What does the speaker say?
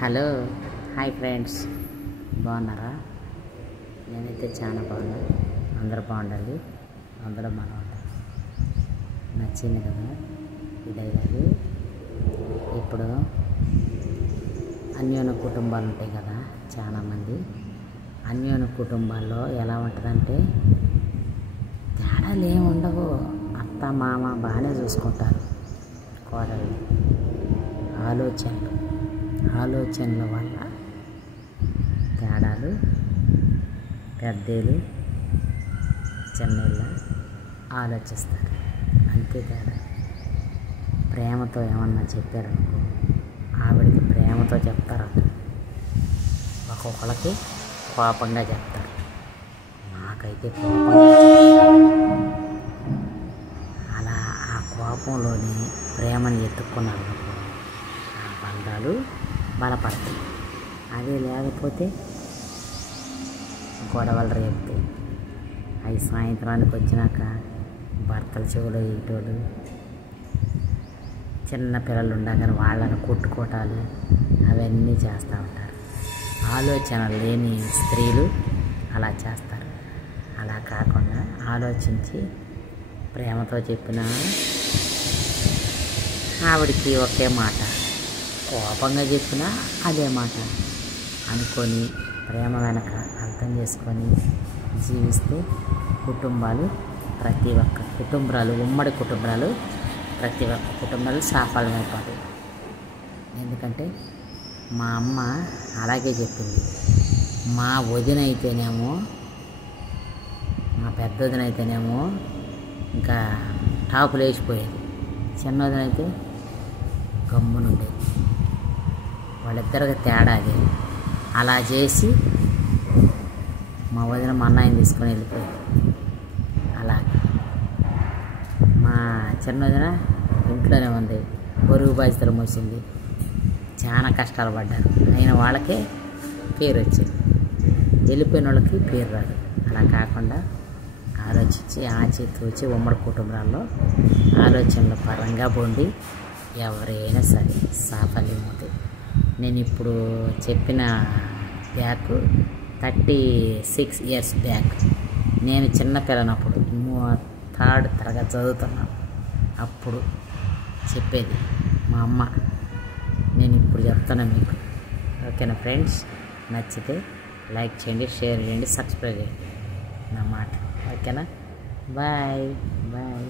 Hello hi friends, బాగున్నారా? నేనైతే చాలా బాగున్నా. అందరూ బాగుండాలి, అందరూ మనం ఉండాలి. నచ్చింది కదా ఈ డైలాగు. ఇప్పుడు అన్యోన్య కుటుంబాలు ఉంటాయి కదా, చాలామంది అన్యోన్య కుటుంబాల్లో ఎలా ఉంటుందంటే తేడాలు ఏమి ఉండవు. అత్త మామ బాగానే చూసుకుంటారు. కోడల్ని ఆలోచనల వల్ల తేడాలు, పెద్దలు చిన్నళ్ళ ఆలోచిస్తారు, అంతే తేడా. ప్రేమతో ఏమన్నా చెప్పారనుకో, ఆవిడకి ప్రేమతో చెప్తారు, ఒక్కొక్కరికి కోపంగా చెప్తారు. నాకైతే కోపంగా అలా ఆ కోపంలోని ప్రేమను ఎత్తుక్కున్నాను, ఆ బంధాలు బలపడతాయి. అదే లేకపోతే గొడవలు రేపుతాయి. అవి సాయంత్రానికి వచ్చినాక భర్తల చెవులు వేయటోళ్ళు, చిన్న పిల్లలు ఉండగానే వాళ్ళని కొట్టుకోవటాలు అవన్నీ చేస్తూ ఉంటారు. ఆలోచన లేని స్త్రీలు అలా చేస్తారు. అలా కాకుండా ఆలోచించి ప్రేమతో చెప్పిన ఆవిడికి ఒకే మాట, కోపంగా చెప్పినా అదే మాట అనుకొని ప్రేమ వెనక అర్థం చేసుకొని జీవిస్తే కుటుంబాలు, ప్రతి ఒక్క కుటుంబాలు, ఉమ్మడి కుటుంబాలు, ప్రతి ఒక్క కుటుంబాలు సాఫల్యమైపోతాయి. ఎందుకంటే మా అమ్మ అలాగే చెప్పింది. మా వదిన అయితేనేమో, మా పెద్ద వదిన అయితేనేమో ఇంకా టాపులు వేసిపోయేది, చిన్న వదిన అయితే గమ్మునుండేది. వాళ్ళిద్దరికి తేడా అది. అలా చేసి మా వదిన మా అన్నయ్యని తీసుకొని వెళ్ళిపోయింది. అలా మా చిన్న వదిన ఇంట్లోనే ఉంది, బరువు బాధ్యతలు మోసింది, చాలా కష్టాలు పడ్డారు. అయిన వాళ్ళకే పేరు వచ్చింది, వెళ్ళిపోయిన వాళ్ళకి పేరు రాదు. అలా కాకుండా ఆలోచించి ఆచితూచి ఉమ్మడి కుటుంబాల్లో ఆలోచనల పరంగా పొంది ఎవరైనా సరే సాఫల్యం అవుతాయి. నేను ఇప్పుడు చెప్పిన బ్యాక్ 36 years బ్యాక్, నేను చిన్నపిల్లనప్పుడు 3rd తరగతి చదువుతున్నాను, అప్పుడు చెప్పేది మా అమ్మ. నేను ఇప్పుడు చెప్తాను మీకు. ఓకేనా ఫ్రెండ్స్? నచ్చితే లైక్ చేయండి, షేర్ చేయండి, సబ్స్క్రైబ్ చేయండి నా మాట. ఓకేనా? Bye bye.